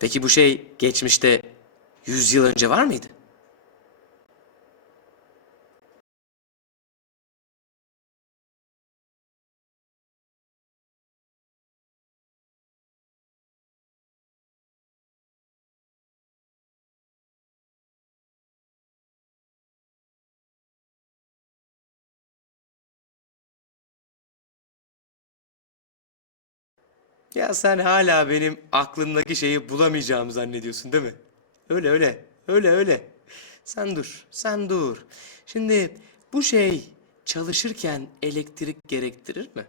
Peki bu şey geçmişte 100 yıl önce var mıydı? Ya sen hala benim aklımdaki şeyi bulamayacağımı zannediyorsun değil mi? Öyle öyle. Öyle öyle. Sen dur. Sen dur. Şimdi bu şey çalışırken elektrik gerektirir mi?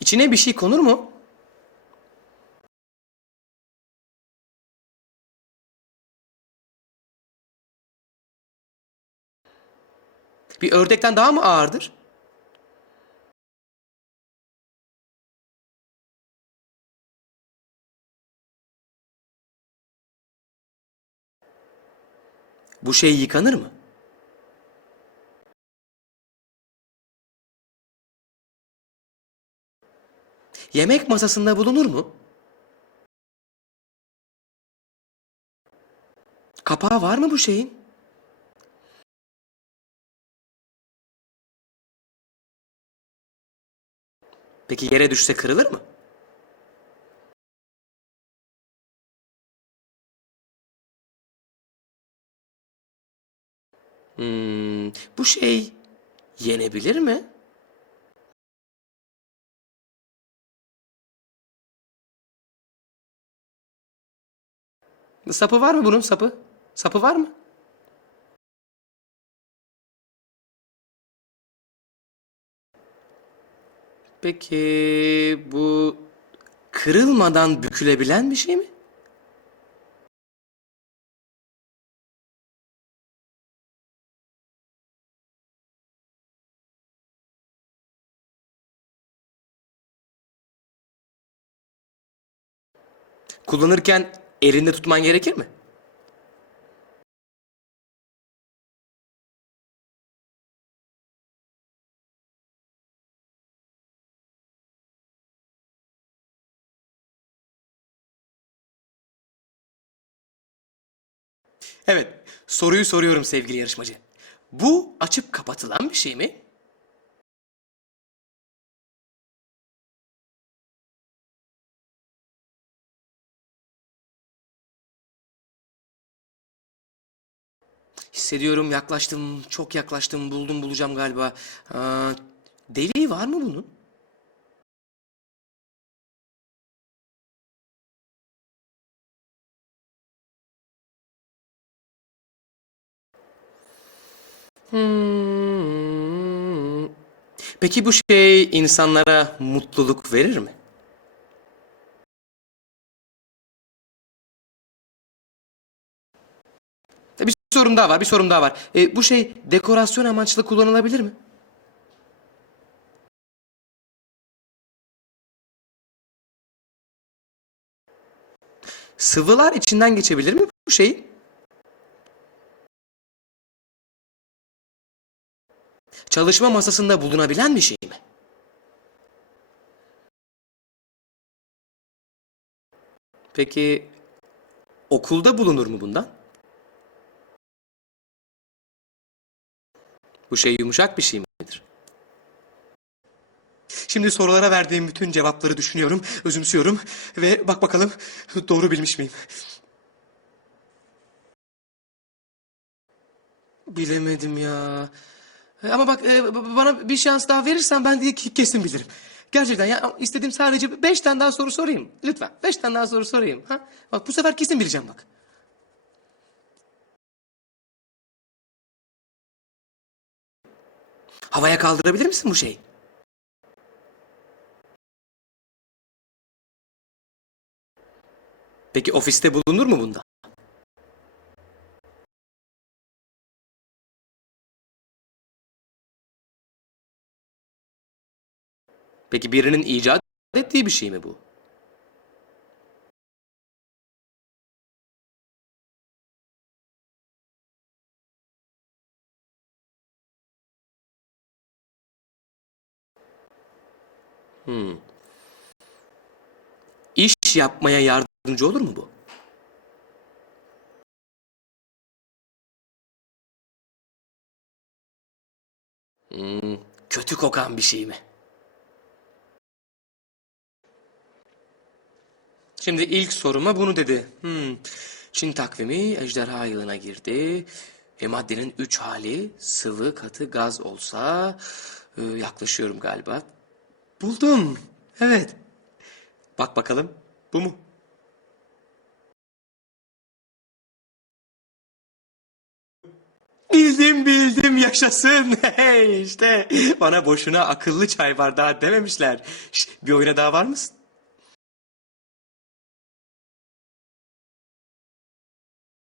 İçine bir şey konur mu? Bir ördekten daha mı ağırdır? Bu şey yıkanır mı? Yemek masasında bulunur mu? Kapağı var mı bu şeyin? Peki yere düşse kırılır mı? Hmm, bu şey yenebilir mi? Sapı var mı bunun sapı? Sapı var mı? Peki bu kırılmadan bükülebilen bir şey mi? Kullanırken elinde tutman gerekir mi? Evet, soruyu soruyorum sevgili yarışmacı. Bu açıp kapatılan bir şey mi? Hissediyorum yaklaştım, çok yaklaştım, buldum bulacağım galiba. Aa, deliği var mı bunun? Peki bu şey insanlara mutluluk verir mi? Bir sorum daha var, bir sorum daha var. E, bu şey dekorasyon amaçlı kullanılabilir mi? Sıvılar içinden geçebilir mi bu şeyin? Çalışma masasında bulunabilen bir şey mi? Peki okulda bulunur mu bundan? Bu şey yumuşak bir şey midir? Şimdi sorulara verdiğim bütün cevapları düşünüyorum, özümsüyorum ve bak bakalım doğru bilmiş miyim? Bilemedim ya. Ama bak e, bana bir şans daha verirsen ben diye kesin bilirim. Gerçekten ya istediğim sadece beş tane daha soru sorayım. Lütfen beş tane daha soru sorayım. Ha? Bak bu sefer kesin bileceğim bak. Havaya kaldırabilir misin bu şeyi? Peki ofiste bulunur mu bunda? Peki birinin icat ettiği bir şey mi bu? Hmm. İş yapmaya yardımcı olur mu bu? Hmm, kötü kokan bir şey mi? Şimdi ilk soruma bunu dedi. Hmm. Çin takvimi ejderha yılına girdi. E, maddenin üç hali sıvı, katı, gaz olsa e, yaklaşıyorum galiba. Buldum. Evet. Bak bakalım. Bu mu? Bildim bildim yaşasın. Hey işte bana boşuna akıllı çay bardağı dememişler. Şş, bir oyuna daha var mısın?